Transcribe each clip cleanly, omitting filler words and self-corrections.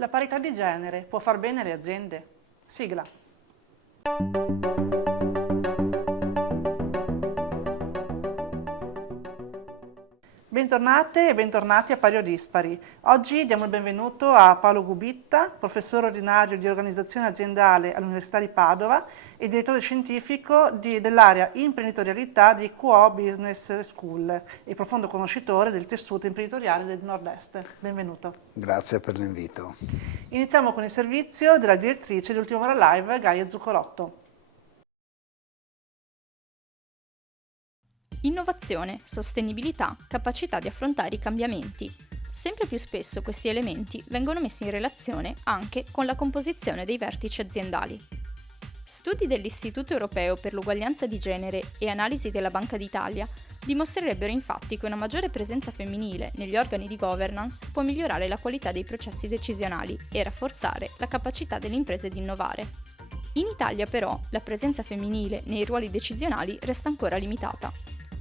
La parità di genere può far bene alle aziende? Sigla. Bentornate e bentornati a Pari o Dispari. Oggi diamo il benvenuto a Paolo Gubitta, professore ordinario di organizzazione aziendale all'Università di Padova e direttore scientifico dell'area imprenditorialità di QO Business School e profondo conoscitore del tessuto imprenditoriale del Nord-Est. Benvenuto. Grazie per l'invito. Iniziamo con il servizio della direttrice di Ultima Ora Live, Gaia Zuccolotto. Innovazione, sostenibilità, capacità di affrontare i cambiamenti. Sempre più spesso questi elementi vengono messi in relazione anche con la composizione dei vertici aziendali. Studi dell'Istituto Europeo per l'Uguaglianza di Genere e analisi della Banca d'Italia dimostrerebbero infatti che una maggiore presenza femminile negli organi di governance può migliorare la qualità dei processi decisionali e rafforzare la capacità delle imprese di innovare. In Italia però la presenza femminile nei ruoli decisionali resta ancora limitata.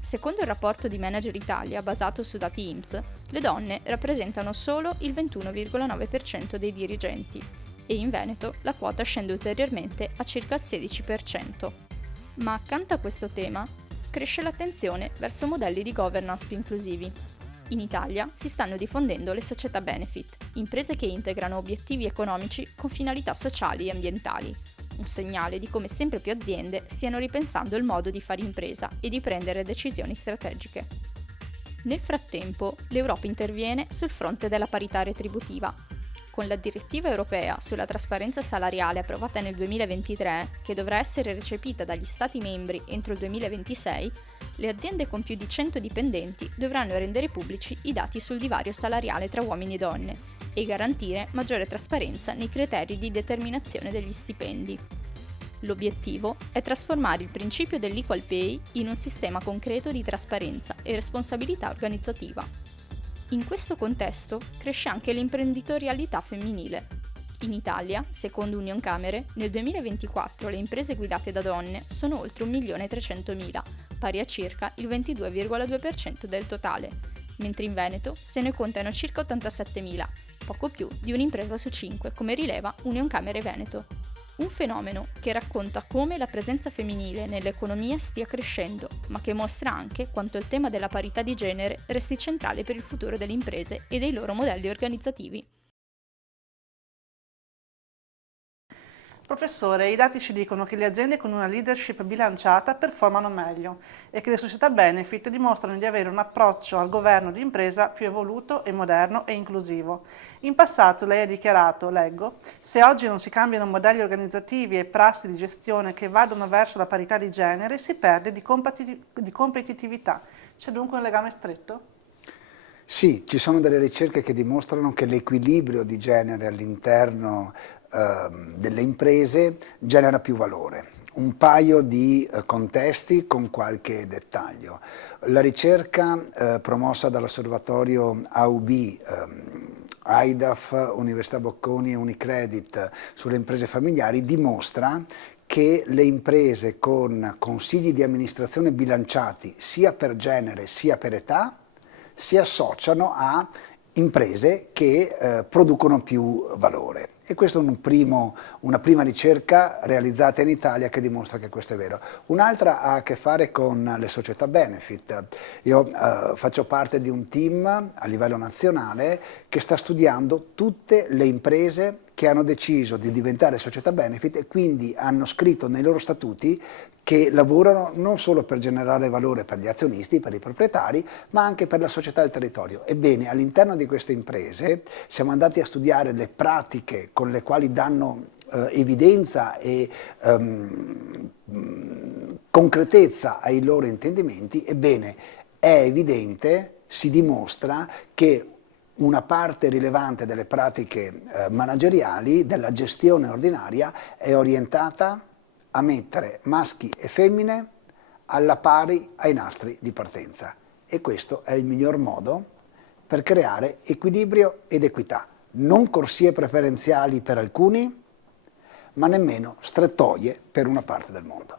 Secondo il rapporto di Manager Italia basato su dati INPS, le donne rappresentano solo il 21,9% dei dirigenti e in Veneto la quota scende ulteriormente a circa il 16%. Ma accanto a questo tema, cresce l'attenzione verso modelli di governance più inclusivi. In Italia si stanno diffondendo le società benefit, imprese che integrano obiettivi economici con finalità sociali e ambientali. Un segnale di come sempre più aziende stiano ripensando il modo di fare impresa e di prendere decisioni strategiche. Nel frattempo, l'Europa interviene sul fronte della parità retributiva. Con la direttiva europea sulla trasparenza salariale approvata nel 2023, che dovrà essere recepita dagli Stati membri entro il 2026, le aziende con più di 100 dipendenti dovranno rendere pubblici i dati sul divario salariale tra uomini e donne e garantire maggiore trasparenza nei criteri di determinazione degli stipendi. L'obiettivo è trasformare il principio dell'equal pay in un sistema concreto di trasparenza e responsabilità organizzativa. In questo contesto cresce anche l'imprenditorialità femminile. In Italia, secondo Unioncamere, nel 2024 le imprese guidate da donne sono oltre 1.300.000, pari a circa il 22,2% del totale, mentre in Veneto se ne contano circa 87.000, poco più di un'impresa su 5, come rileva Unioncamere Veneto. Un fenomeno che racconta come la presenza femminile nell'economia stia crescendo, ma che mostra anche quanto il tema della parità di genere resti centrale per il futuro delle imprese e dei loro modelli organizzativi. Professore, i dati ci dicono che le aziende con una leadership bilanciata performano meglio e che le società benefit dimostrano di avere un approccio al governo di impresa più evoluto e moderno e inclusivo. In passato lei ha dichiarato, leggo, se oggi non si cambiano modelli organizzativi e prassi di gestione che vadano verso la parità di genere, si perde di competitività. C'è dunque un legame stretto? Sì, ci sono delle ricerche che dimostrano che l'equilibrio di genere all'interno delle imprese genera più valore. Un paio di contesti con qualche dettaglio. La ricerca promossa dall'osservatorio AUB, AIDAF, Università Bocconi e Unicredit sulle imprese familiari dimostra che le imprese con consigli di amministrazione bilanciati sia per genere sia per età si associano a imprese che producono più valore. E questa è una prima ricerca realizzata in Italia che dimostra che questo è vero. Un'altra ha a che fare con le società benefit. Io faccio parte di un team a livello nazionale che sta studiando tutte le imprese che hanno deciso di diventare società benefit e quindi hanno scritto nei loro statuti che lavorano non solo per generare valore per gli azionisti, per i proprietari, ma anche per la società e il territorio. Ebbene, all'interno di queste imprese siamo andati a studiare le pratiche con le quali danno evidenza e concretezza ai loro intendimenti. Ebbene, è evidente, si dimostra che una parte rilevante delle pratiche manageriali, della gestione ordinaria, è orientata a mettere maschi e femmine alla pari ai nastri di partenza. E questo è il miglior modo per creare equilibrio ed equità. Non corsie preferenziali per alcuni, ma nemmeno strettoie per una parte del mondo.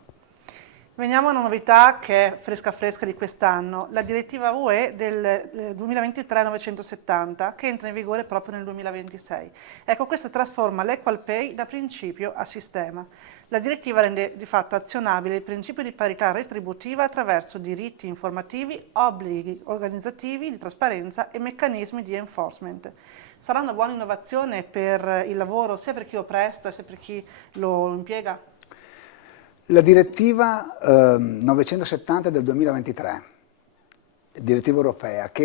Veniamo a una novità che è fresca fresca di quest'anno, la direttiva UE del 2023-970 che entra in vigore proprio nel 2026. Ecco, questa trasforma l'equal pay da principio a sistema. La direttiva rende di fatto azionabile il principio di parità retributiva attraverso diritti informativi, obblighi organizzativi di trasparenza e meccanismi di enforcement. Sarà una buona innovazione per il lavoro sia per chi lo presta sia per chi lo impiega? La direttiva 970 del 2023, direttiva europea, che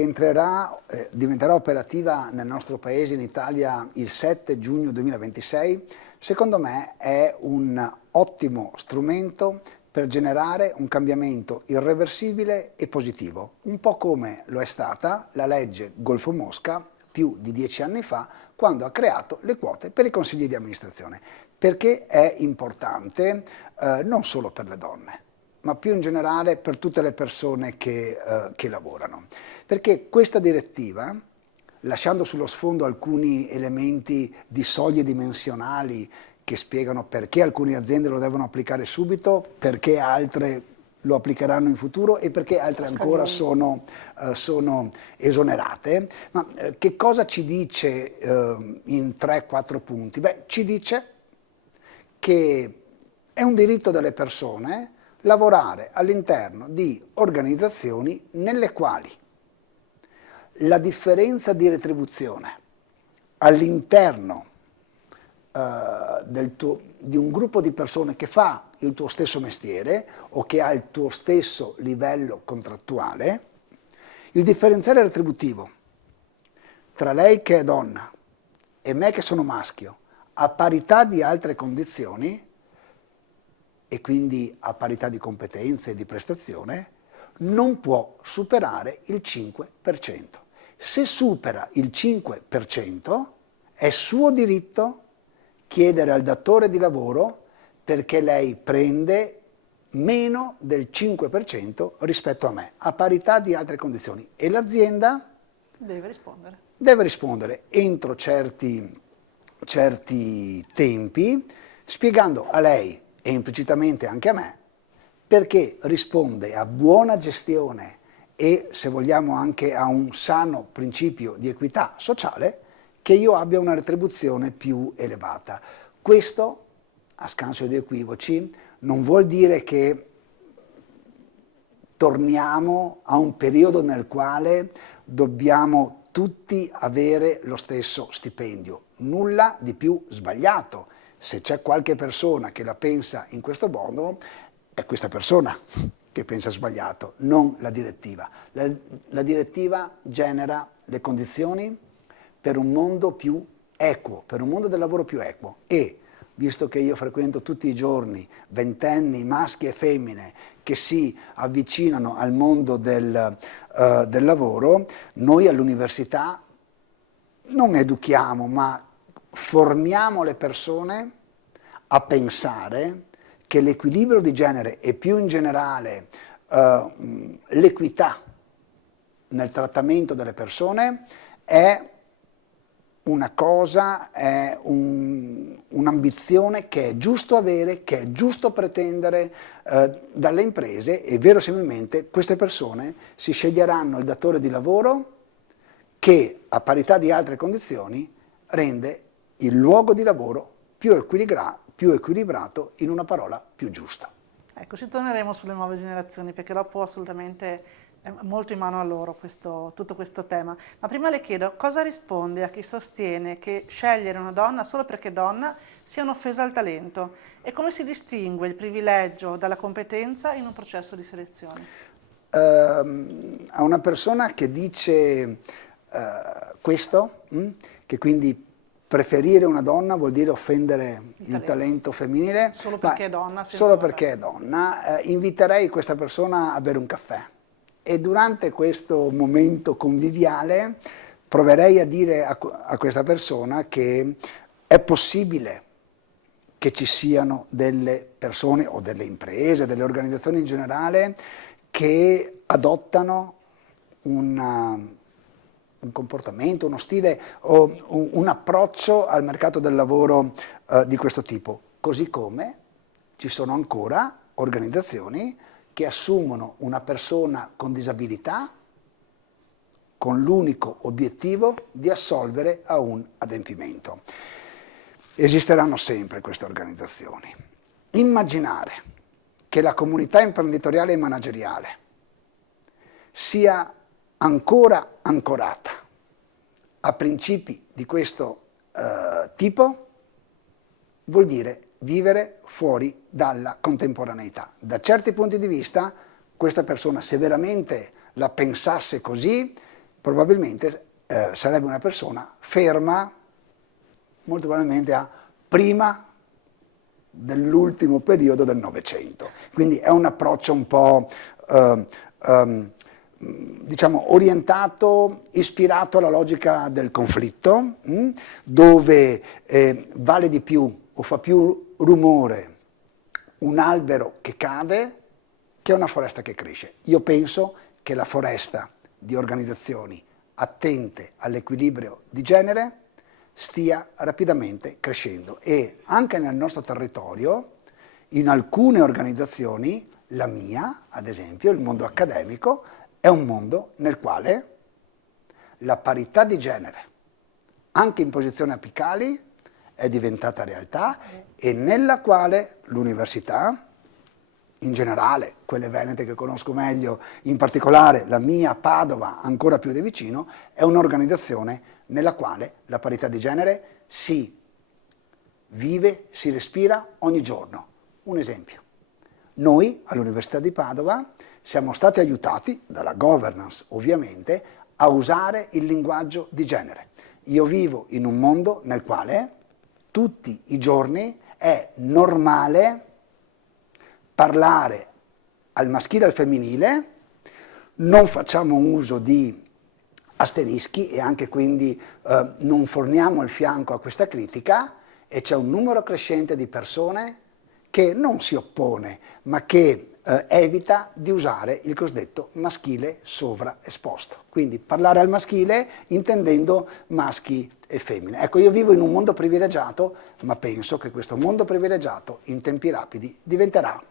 diventerà operativa nel nostro paese, in Italia, il 7 giugno 2026, secondo me è un ottimo strumento per generare un cambiamento irreversibile e positivo, un po' come lo è stata la legge Golfo-Mosca più di 10 anni fa, quando ha creato le quote per i consigli di amministrazione, perché è importante non solo per le donne, ma più in generale per tutte le persone che lavorano. Perché questa direttiva, lasciando sullo sfondo alcuni elementi di soglie dimensionali che spiegano perché alcune aziende lo devono applicare subito, perché altre lo applicheranno in futuro e perché altre ancora sono esonerate, ma che cosa ci dice in 3-4 punti? Beh, ci dice che è un diritto delle persone lavorare all'interno di organizzazioni nelle quali la differenza di retribuzione all'interno di un gruppo di persone che fa il tuo stesso mestiere o che ha il tuo stesso livello contrattuale, il differenziale retributivo tra lei che è donna e me che sono maschio, a parità di altre condizioni e quindi a parità di competenze e di prestazione, non può superare il 5%. Se supera il 5%, è suo diritto chiedere al datore di lavoro perché lei prende meno del 5% rispetto a me, a parità di altre condizioni. E l'azienda deve rispondere entro certi tempi, spiegando a lei e implicitamente anche a me perché risponde a buona gestione e, se vogliamo, anche a un sano principio di equità sociale, che io abbia una retribuzione più elevata. Questo, a scanso di equivoci, non vuol dire che torniamo a un periodo nel quale dobbiamo tutti avere lo stesso stipendio. Nulla di più sbagliato. Se c'è qualche persona che la pensa in questo modo, è questa persona che pensa sbagliato, non la direttiva. La direttiva genera le condizioni per un mondo più equo, per un mondo del lavoro più equo e, visto che io frequento tutti i giorni ventenni, maschi e femmine, che si avvicinano al mondo del lavoro, noi all'università non educhiamo, ma formiamo le persone a pensare che l'equilibrio di genere e più in generale l'equità nel trattamento delle persone è una cosa, è un'ambizione che è giusto avere, che è giusto pretendere dalle imprese e verosimilmente queste persone si sceglieranno il datore di lavoro che a parità di altre condizioni rende il luogo di lavoro più equilibrato, in una parola più giusta. Ecco, ci torneremo sulle nuove generazioni perché dopo assolutamente è molto in mano a loro tutto questo tema. Ma prima le chiedo, cosa risponde a chi sostiene che scegliere una donna solo perché donna sia un'offesa al talento? E come si distingue il privilegio dalla competenza in un processo di selezione? A una persona che dice questo, che quindi preferire una donna vuol dire offendere il talento femminile, solo perché è donna, solo perché è donna, inviterei questa persona a bere un caffè e durante questo momento conviviale proverei a dire a questa persona che è possibile che ci siano delle persone o delle imprese, delle organizzazioni in generale che adottano un comportamento, uno stile o un approccio al mercato del lavoro di questo tipo, così come ci sono ancora organizzazioni che assumono una persona con disabilità con l'unico obiettivo di assolvere a un adempimento. Esisteranno sempre queste organizzazioni. Immaginare che la comunità imprenditoriale e manageriale sia ancora ancorata a principi di questo tipo vuol dire vivere fuori dalla contemporaneità. Da certi punti di vista, questa persona, se veramente la pensasse così, probabilmente sarebbe una persona ferma, molto probabilmente a prima dell'ultimo periodo del Novecento. Quindi è un approccio un po' diciamo orientato, ispirato alla logica del conflitto, dove vale di più o fa più rumore un albero che cade che una foresta che cresce. Io penso che la foresta di organizzazioni attente all'equilibrio di genere stia rapidamente crescendo e anche nel nostro territorio, in alcune organizzazioni, la mia, ad esempio, il mondo accademico, è un mondo nel quale la parità di genere, anche in posizioni apicali, è diventata realtà e nella quale l'università, in generale, quelle venete che conosco meglio, in particolare la mia Padova, ancora più di vicino, è un'organizzazione nella quale la parità di genere si vive, si respira ogni giorno. Un esempio. Noi all'Università di Padova siamo stati aiutati, dalla governance ovviamente, a usare il linguaggio di genere. Io vivo in un mondo nel quale tutti i giorni è normale parlare al maschile e al femminile, non facciamo uso di asterischi e anche quindi non forniamo il fianco a questa critica e c'è un numero crescente di persone che non si oppone ma che evita di usare il cosiddetto maschile sovraesposto. Quindi parlare al maschile intendendo maschi e femmine. Ecco, io vivo in un mondo privilegiato, ma penso che questo mondo privilegiato in tempi rapidi diventerà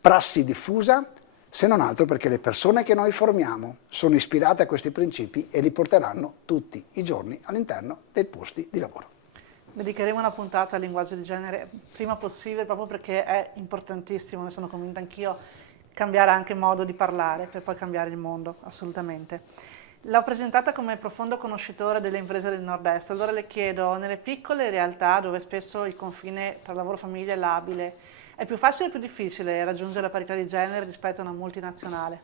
prassi diffusa, se non altro perché le persone che noi formiamo sono ispirate a questi principi e li porteranno tutti i giorni all'interno dei posti di lavoro. Dedicheremo una puntata al linguaggio di genere prima possibile, proprio perché è importantissimo, ne sono convinta anch'io, cambiare anche modo di parlare per poi cambiare il mondo, assolutamente. L'ho presentata come profondo conoscitore delle imprese del Nord-Est, allora le chiedo, nelle piccole realtà dove spesso il confine tra lavoro e famiglia è labile, è più facile o più difficile raggiungere la parità di genere rispetto a una multinazionale?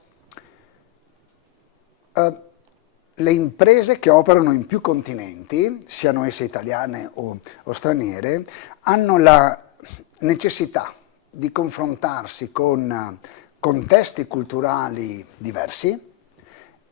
Le imprese che operano in più continenti, siano esse italiane o straniere, hanno la necessità di confrontarsi con contesti culturali diversi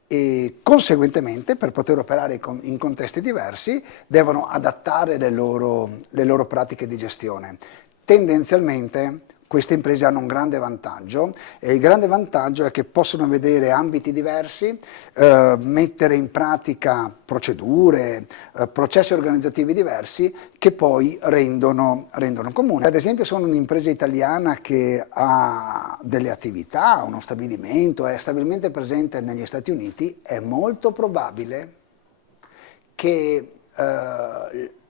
e conseguentemente per poter operare in contesti diversi devono adattare le loro pratiche di gestione. Tendenzialmente queste imprese hanno un grande vantaggio e il grande vantaggio è che possono vedere ambiti diversi, mettere in pratica procedure, processi organizzativi diversi che poi rendono comune. Ad esempio sono un'impresa italiana che ha delle attività, uno stabilimento, è stabilmente presente negli Stati Uniti, è molto probabile che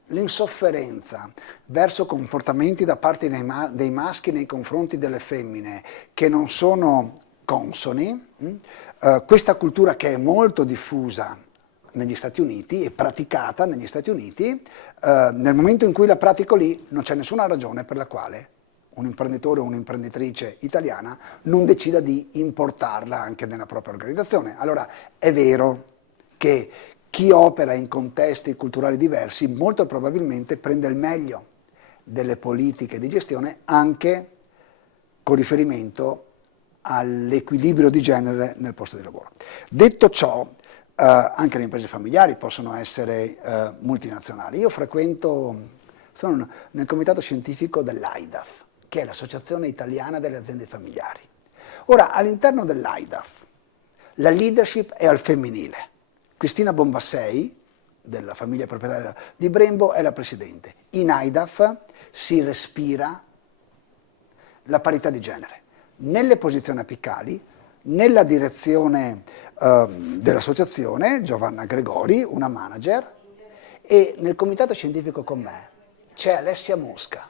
l'insofferenza verso comportamenti da parte dei maschi nei confronti delle femmine che non sono consoni, questa cultura che è molto diffusa negli Stati Uniti e praticata negli Stati Uniti, nel momento in cui la pratico lì non c'è nessuna ragione per la quale un imprenditore o un'imprenditrice italiana non decida di importarla anche nella propria organizzazione. Allora è vero che chi opera in contesti culturali diversi molto probabilmente prende il meglio delle politiche di gestione anche con riferimento all'equilibrio di genere nel posto di lavoro. Detto ciò, anche le imprese familiari possono essere multinazionali. Io sono nel comitato scientifico dell'AIDAF, che è l'Associazione Italiana delle Aziende Familiari. Ora, all'interno dell'AIDAF, la leadership è al femminile. Cristina Bombassei, della famiglia proprietaria di Brembo, è la presidente. In AIDAF si respira la parità di genere nelle posizioni apicali, nella direzione dell'associazione, Giovanna Gregori, una manager, e nel comitato scientifico con me c'è Alessia Mosca,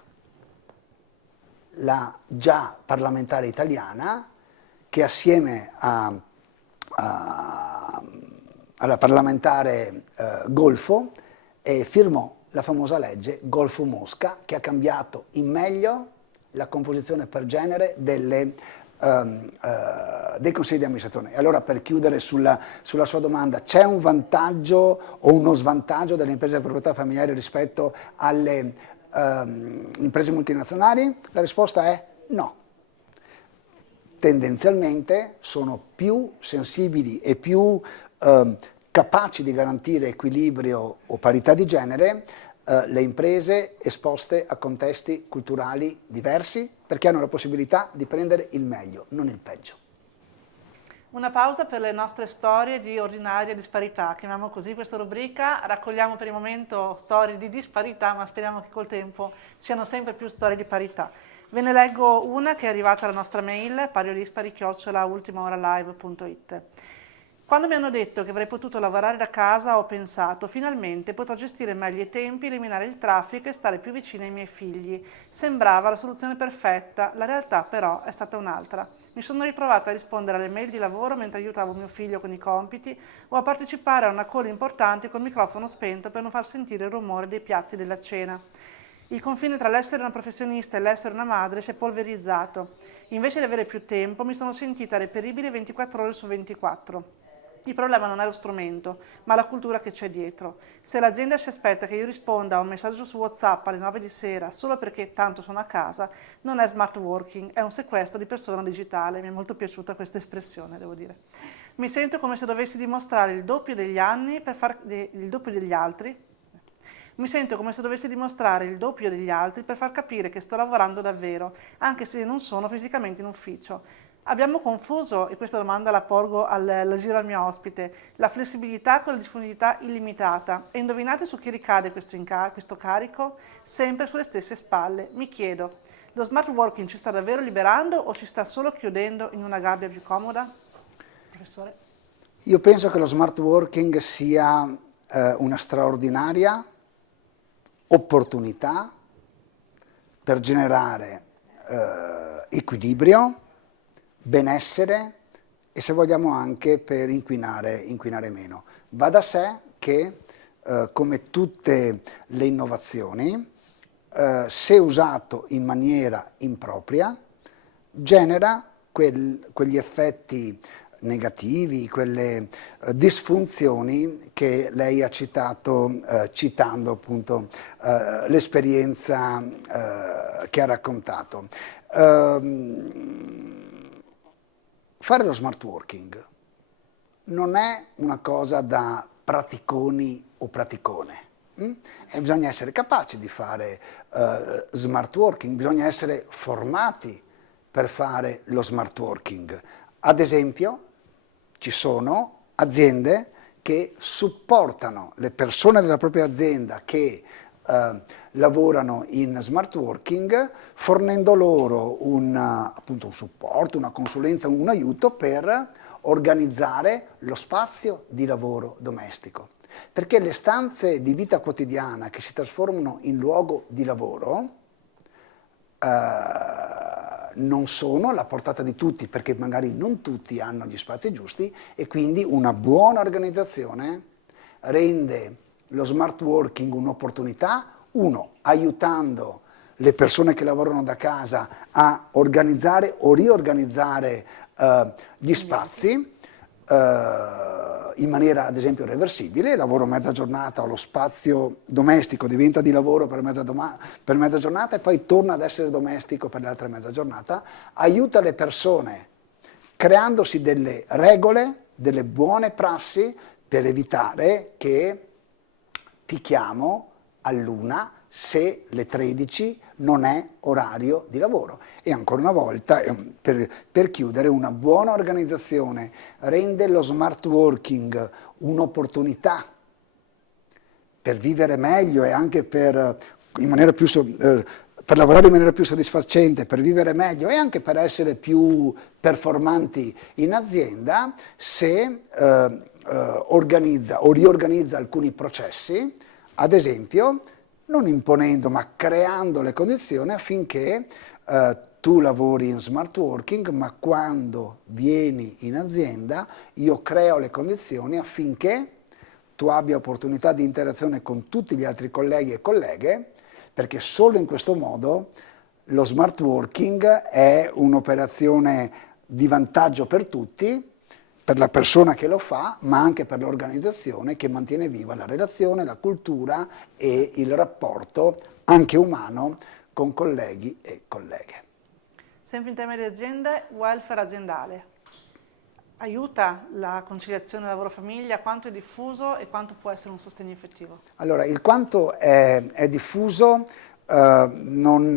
la già parlamentare italiana, che assieme alla parlamentare Golfo firmò la famosa legge Golfo-Mosca, che ha cambiato in meglio la composizione per genere dei consigli di amministrazione. E allora, per chiudere sulla sua domanda, c'è un vantaggio o uno svantaggio delle imprese di proprietà familiare rispetto alle imprese multinazionali? La risposta è no. Tendenzialmente sono più sensibili e più capaci di garantire equilibrio o parità di genere le imprese esposte a contesti culturali diversi, perché hanno la possibilità di prendere il meglio, non il peggio. Una pausa per le nostre storie di ordinaria disparità, chiamiamo così questa rubrica. Raccogliamo per il momento storie di disparità, ma speriamo che col tempo siano sempre più storie di parità. Ve ne leggo una che è arrivata alla nostra mail, pariodispari@ultimaoralive.it. Quando mi hanno detto che avrei potuto lavorare da casa, ho pensato, finalmente potrò gestire meglio i tempi, eliminare il traffico e stare più vicino ai miei figli. Sembrava la soluzione perfetta, la realtà però è stata un'altra. Mi sono ritrovata a rispondere alle mail di lavoro mentre aiutavo mio figlio con i compiti o a partecipare a una call importante col microfono spento per non far sentire il rumore dei piatti della cena. Il confine tra l'essere una professionista e l'essere una madre si è polverizzato. Invece di avere più tempo, mi sono sentita reperibile 24 ore su 24. Il problema non è lo strumento, ma la cultura che c'è dietro. Se l'azienda si aspetta che io risponda a un messaggio su WhatsApp alle 9 di sera solo perché tanto sono a casa, non è smart working, è un sequestro di persona digitale. Mi è molto piaciuta questa espressione, devo dire. Mi sento come se dovessi dimostrare il doppio degli anni il doppio degli altri. Mi sento come se dovessi dimostrare il doppio degli altri per far capire che sto lavorando davvero, anche se non sono fisicamente in ufficio. Abbiamo confuso, e questa domanda la porgo al giro al mio ospite, la flessibilità con la disponibilità illimitata. E indovinate su chi ricade questo carico? Sempre sulle stesse spalle. Mi chiedo, lo smart working ci sta davvero liberando o ci sta solo chiudendo in una gabbia più comoda? Professore? Io penso che lo smart working sia una straordinaria opportunità per generare equilibrio, benessere e, se vogliamo, anche per inquinare meno. Va da sé che, come tutte le innovazioni, se usato in maniera impropria, genera quegli effetti negativi, quelle disfunzioni che lei ha citato, citando appunto l'esperienza che ha raccontato. Fare lo smart working non è una cosa da praticoni o praticone. E bisogna essere capaci di fare smart working, bisogna essere formati per fare lo smart working. Ad esempio, ci sono aziende che supportano le persone della propria azienda che lavorano in smart working, fornendo loro appunto un supporto, una consulenza, un aiuto per organizzare lo spazio di lavoro domestico. Perché le stanze di vita quotidiana che si trasformano in luogo di lavoro non sono alla portata di tutti, perché magari non tutti hanno gli spazi giusti, e quindi una buona organizzazione rende lo smart working un'opportunità, aiutando le persone che lavorano da casa a organizzare o riorganizzare gli spazi in maniera, ad esempio, reversibile. Lavoro mezza giornata, lo spazio domestico diventa di lavoro per mezza giornata e poi torna ad essere domestico per l'altra mezza giornata. Aiuta le persone creandosi delle regole, delle buone prassi per evitare che ti chiamo all'1 se le 13 non è orario di lavoro. E ancora una volta, per chiudere, una buona organizzazione rende lo smart working un'opportunità per vivere meglio e anche in maniera più per lavorare in maniera più soddisfacente, per vivere meglio e anche per essere più performanti in azienda, se organizza o riorganizza alcuni processi, ad esempio non imponendo ma creando le condizioni affinché tu lavori in smart working, ma quando vieni in azienda io creo le condizioni affinché tu abbia opportunità di interazione con tutti gli altri colleghi e colleghe, perché solo in questo modo lo smart working è un'operazione di vantaggio per tutti, per la persona che lo fa, ma anche per l'organizzazione che mantiene viva la relazione, la cultura e il rapporto anche umano con colleghi e colleghe. Sempre in tema di aziende, welfare aziendale. Aiuta la conciliazione lavoro-famiglia? Quanto è diffuso e quanto può essere un sostegno effettivo? Allora, il quanto è diffuso non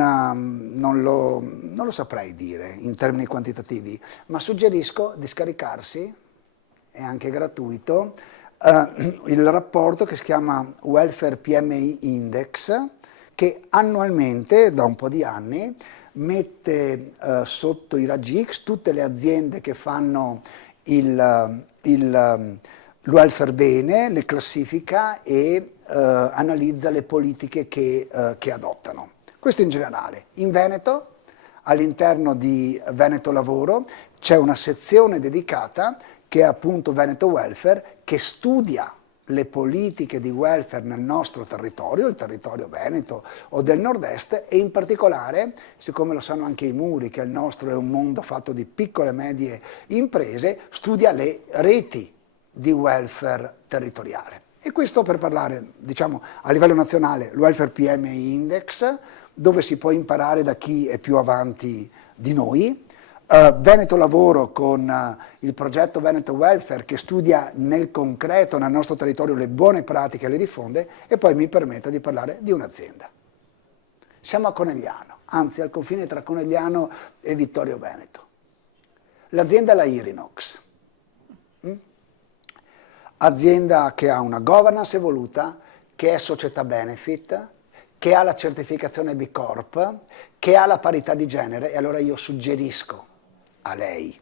lo saprei dire in termini quantitativi, ma suggerisco di scaricarsi, è anche gratuito, il rapporto che si chiama Welfare PMI Index, che annualmente, da un po' di anni, mette sotto i raggi X tutte le aziende che fanno il welfare bene, le classifica e analizza le politiche che adottano. Questo in generale. In Veneto, all'interno di Veneto Lavoro, c'è una sezione dedicata che è appunto Veneto Welfare, che studia le politiche di welfare nel nostro territorio, il territorio veneto o del nord-est, e in particolare, siccome lo sanno anche i Muri, che il nostro è un mondo fatto di piccole e medie imprese, studia le reti di welfare territoriale. E questo per parlare, diciamo, a livello nazionale, il Welfare PMI Index, dove si può imparare da chi è più avanti di noi. Veneto Lavoro con il progetto Veneto Welfare, che studia nel concreto nel nostro territorio le buone pratiche e le diffonde, e poi mi permetta di parlare di un'azienda. Siamo a Conegliano, anzi al confine tra Conegliano e Vittorio Veneto. L'azienda è la Irinox, azienda che ha una governance evoluta, che è società benefit, che ha la certificazione B Corp, che ha la parità di genere, e allora io suggerisco a lei,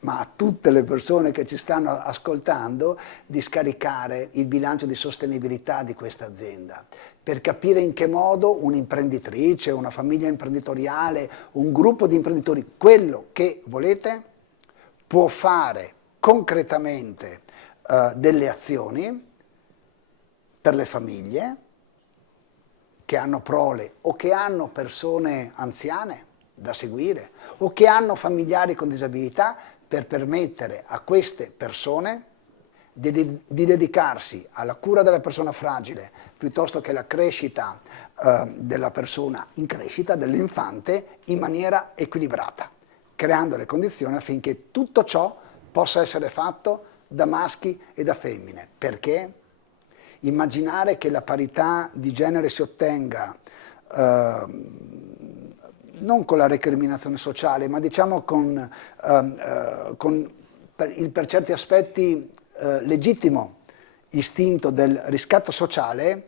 ma a tutte le persone che ci stanno ascoltando, di scaricare il bilancio di sostenibilità di questa azienda, per capire in che modo un'imprenditrice, una famiglia imprenditoriale, un gruppo di imprenditori, quello che volete, può fare concretamente delle azioni per le famiglie che hanno prole o che hanno persone anziane da seguire o che hanno familiari con disabilità, per permettere a queste persone di dedicarsi alla cura della persona fragile piuttosto che alla crescita della persona in crescita, dell'infante, in maniera equilibrata, creando le condizioni affinché tutto ciò possa essere fatto da maschi e da femmine. Perché immaginare che la parità di genere si ottenga non con la recriminazione sociale, ma diciamo con il per certi aspetti legittimo istinto del riscatto sociale,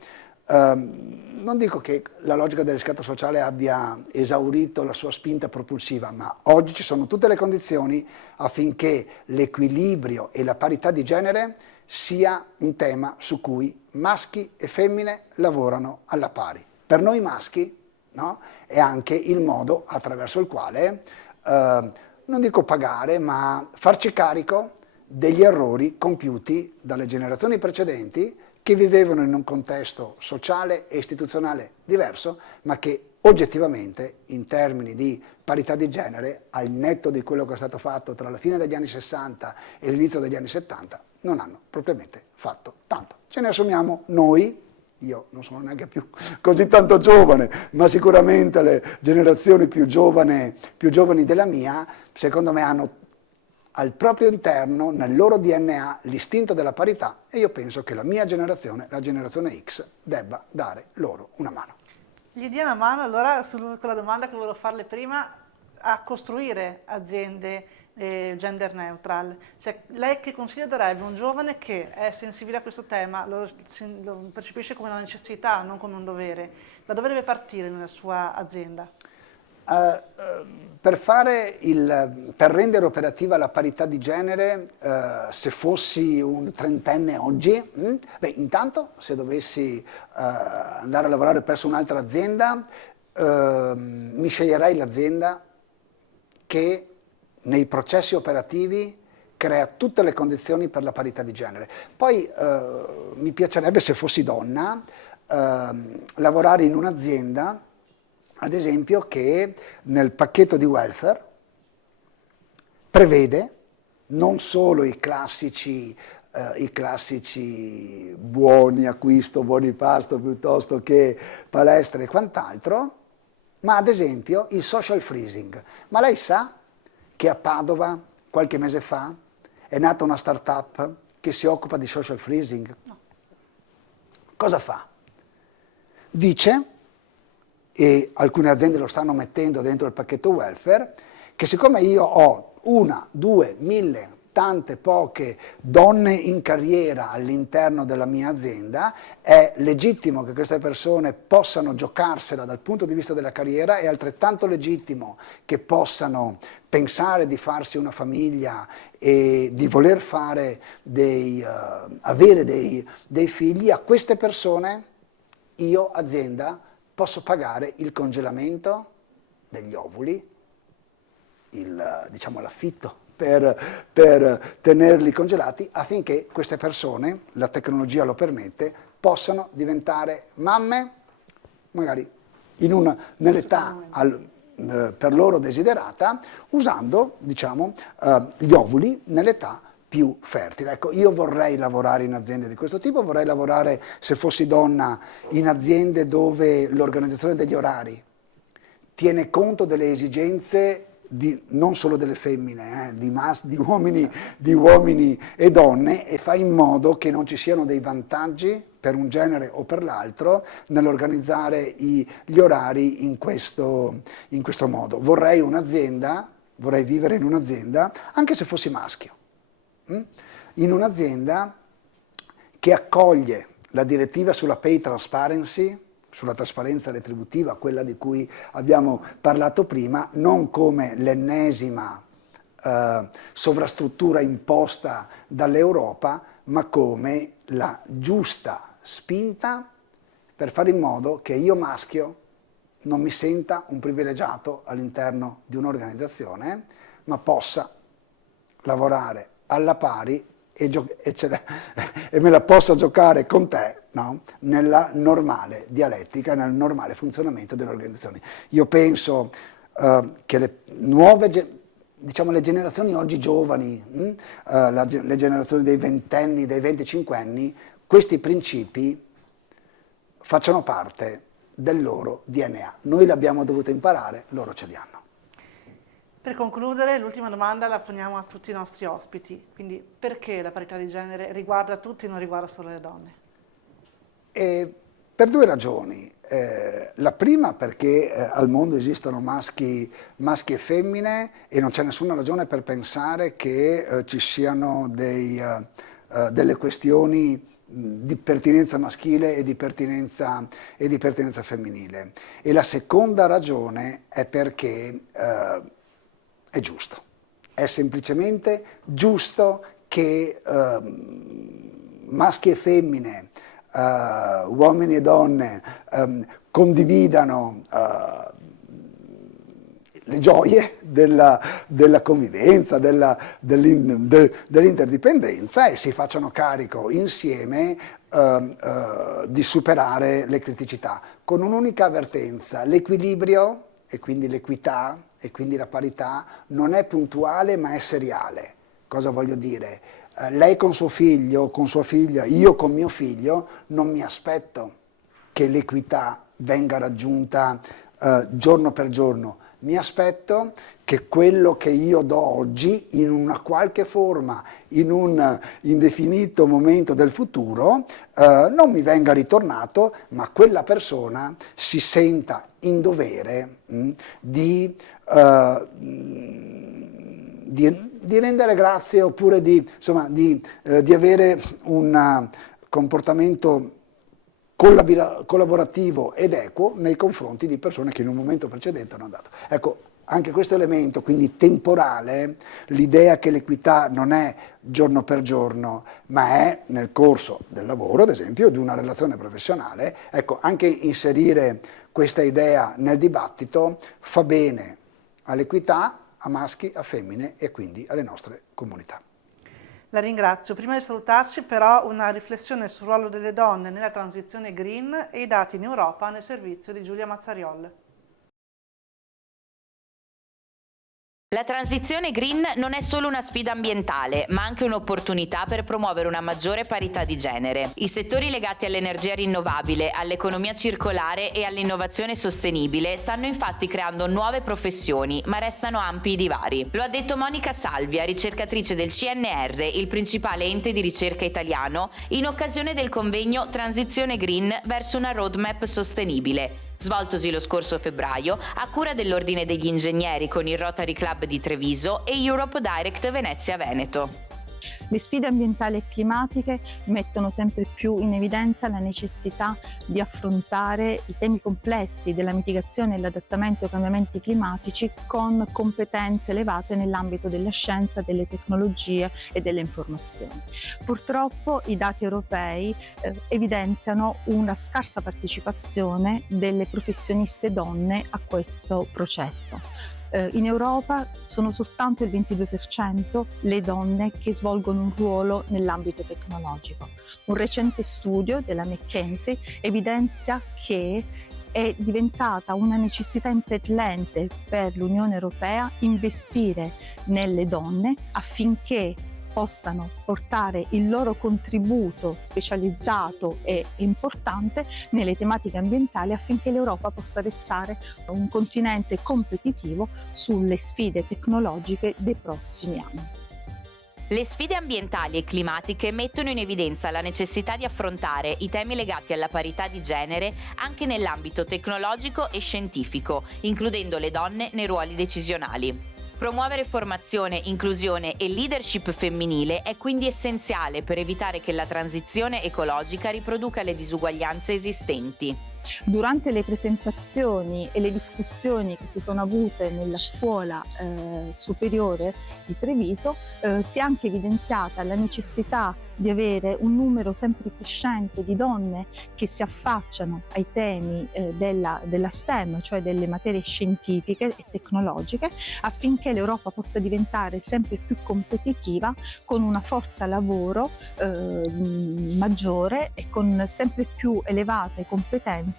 non dico che la logica del riscatto sociale abbia esaurito la sua spinta propulsiva, ma oggi ci sono tutte le condizioni affinché l'equilibrio e la parità di genere sia un tema su cui maschi e femmine lavorano alla pari. Per noi maschi, no, è anche il modo attraverso il quale, non dico pagare, ma farci carico degli errori compiuti dalle generazioni precedenti, che vivevano in un contesto sociale e istituzionale diverso, ma che oggettivamente, in termini di parità di genere, al netto di quello che è stato fatto tra la fine degli anni 60 e l'inizio degli anni 70, non hanno propriamente fatto tanto. Ce ne assumiamo noi, io non sono neanche più così tanto giovane, ma sicuramente le generazioni più giovani della mia, secondo me hanno al proprio interno, nel loro DNA, l'istinto della parità, e io penso che la mia generazione, la generazione X, debba dare loro una mano. Gli dia una mano allora, con la domanda che volevo farle prima, a costruire aziende e gender neutral. Cioè, lei che consiglio darebbe a un giovane che è sensibile a questo tema, lo percepisce come una necessità, non come un dovere? Da dove deve partire nella sua azienda? Per rendere operativa la parità di genere, se fossi un trentenne oggi, intanto se dovessi andare a lavorare presso un'altra azienda, mi sceglierei l'azienda che nei processi operativi crea tutte le condizioni per la parità di genere. Poi mi piacerebbe, se fossi donna, lavorare in un'azienda, ad esempio, che nel pacchetto di welfare prevede non solo i classici buoni acquisto, buoni pasto, piuttosto che palestre e quant'altro, ma ad esempio il social freezing. Ma lei sa che a Padova, qualche mese fa, è nata una start-up che si occupa di social freezing? No. Cosa fa? Dice, e alcune aziende lo stanno mettendo dentro il pacchetto welfare, che siccome io ho 1, 2, 1000, tante poche donne in carriera all'interno della mia azienda, è legittimo che queste persone possano giocarsela dal punto di vista della carriera, è altrettanto legittimo che possano pensare di farsi una famiglia e di voler avere dei figli. A queste persone io, azienda, posso pagare il congelamento degli ovuli, l'affitto per tenerli congelati, affinché queste persone, la tecnologia lo permette, possano diventare mamme, magari nell'età per loro desiderata, usando gli ovuli nell'età più fertile. Ecco, io vorrei lavorare in aziende di questo tipo, vorrei lavorare, se fossi donna, in aziende dove l'organizzazione degli orari tiene conto delle esigenze non solo delle femmine, di uomini e donne, e fa in modo che non ci siano dei vantaggi per un genere o per l'altro nell'organizzare gli orari in questo modo. Vorrei vivere in un'azienda, anche se fossi maschio, in un'azienda che accoglie la direttiva sulla pay transparency, sulla trasparenza retributiva, quella di cui abbiamo parlato prima, non come l'ennesima sovrastruttura imposta dall'Europa, ma come la giusta spinta per fare in modo che io maschio non mi senta un privilegiato all'interno di un'organizzazione, ma possa lavorare alla pari e me la possa giocare con te, no? Nella normale dialettica, nel normale funzionamento delle organizzazioni. Io penso che le generazioni oggi giovani, le generazioni dei ventenni, dei venticinquenni, questi principi facciano parte del loro DNA. Noi li abbiamo dovuto imparare, loro ce li hanno. Per concludere, l'ultima domanda la poniamo a tutti i nostri ospiti, quindi perché la parità di genere riguarda tutti e non riguarda solo le donne? Per due ragioni. La prima, perché al mondo esistono maschi e femmine e non c'è nessuna ragione per pensare che ci siano delle questioni di pertinenza maschile e di pertinenza femminile. E la seconda ragione è perché è giusto, è semplicemente giusto che maschi e femmine, uomini e donne condividano le gioie della convivenza, dell'interdipendenza, e si facciano carico insieme di superare le criticità, con un'unica avvertenza: l'equilibrio e quindi l'equità e quindi la parità non è puntuale ma è seriale. Cosa voglio dire? Lei con suo figlio, con sua figlia, io con mio figlio, non mi aspetto che l'equità venga raggiunta giorno per giorno. Mi aspetto che quello che io do oggi, in una qualche forma, in un indefinito momento del futuro, non mi venga ritornato, ma quella persona si senta in dovere di di rendere grazie oppure di avere un comportamento collaborativo ed equo nei confronti di persone che in un momento precedente hanno dato. Ecco, anche questo elemento, quindi temporale, l'idea che l'equità non è giorno per giorno, ma è nel corso del lavoro, ad esempio, di una relazione professionale, ecco, anche inserire questa idea nel dibattito fa bene all'equità, a maschi, a femmine e quindi alle nostre comunità. La ringrazio. Prima di salutarci però una riflessione sul ruolo delle donne nella transizione green e i dati in Europa nel servizio di Giulia Mazzariol. La transizione green non è solo una sfida ambientale, ma anche un'opportunità per promuovere una maggiore parità di genere. I settori legati all'energia rinnovabile, all'economia circolare e all'innovazione sostenibile stanno infatti creando nuove professioni, ma restano ampi i divari. Lo ha detto Monica Salvia, ricercatrice del CNR, il principale ente di ricerca italiano, in occasione del convegno Transizione Green verso una roadmap sostenibile, svoltosi lo scorso febbraio a cura dell'Ordine degli Ingegneri con il Rotary Club di Treviso e Europe Direct Venezia Veneto. Le sfide ambientali e climatiche mettono sempre più in evidenza la necessità di affrontare i temi complessi della mitigazione e l'adattamento ai cambiamenti climatici con competenze elevate nell'ambito della scienza, delle tecnologie e delle informazioni. Purtroppo i dati europei evidenziano una scarsa partecipazione delle professioniste donne a questo processo. In Europa sono soltanto il 22% le donne che svolgono un ruolo nell'ambito tecnologico. Un recente studio della McKinsey evidenzia che è diventata una necessità impellente per l'Unione Europea investire nelle donne affinché possano portare il loro contributo specializzato e importante nelle tematiche ambientali affinché l'Europa possa restare un continente competitivo sulle sfide tecnologiche dei prossimi anni. Le sfide ambientali e climatiche mettono in evidenza la necessità di affrontare i temi legati alla parità di genere anche nell'ambito tecnologico e scientifico, includendo le donne nei ruoli decisionali. Promuovere formazione, inclusione e leadership femminile è quindi essenziale per evitare che la transizione ecologica riproduca le disuguaglianze esistenti. Durante le presentazioni e le discussioni che si sono avute nella scuola superiore di Treviso si è anche evidenziata la necessità di avere un numero sempre crescente di donne che si affacciano ai temi della STEM, cioè delle materie scientifiche e tecnologiche, affinché l'Europa possa diventare sempre più competitiva con una forza lavoro maggiore e con sempre più elevate competenze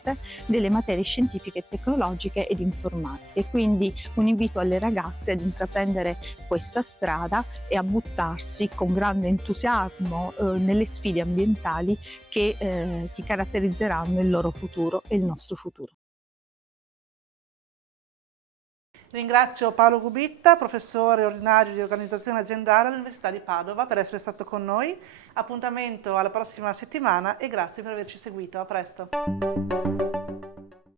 delle materie scientifiche e tecnologiche ed informatiche. Quindi un invito alle ragazze ad intraprendere questa strada e a buttarsi con grande entusiasmo nelle sfide ambientali che caratterizzeranno il loro futuro e il nostro futuro. Ringrazio Paolo Gubitta, professore ordinario di organizzazione aziendale all'Università di Padova, per essere stato con noi. Appuntamento alla prossima settimana e grazie per averci seguito. A presto.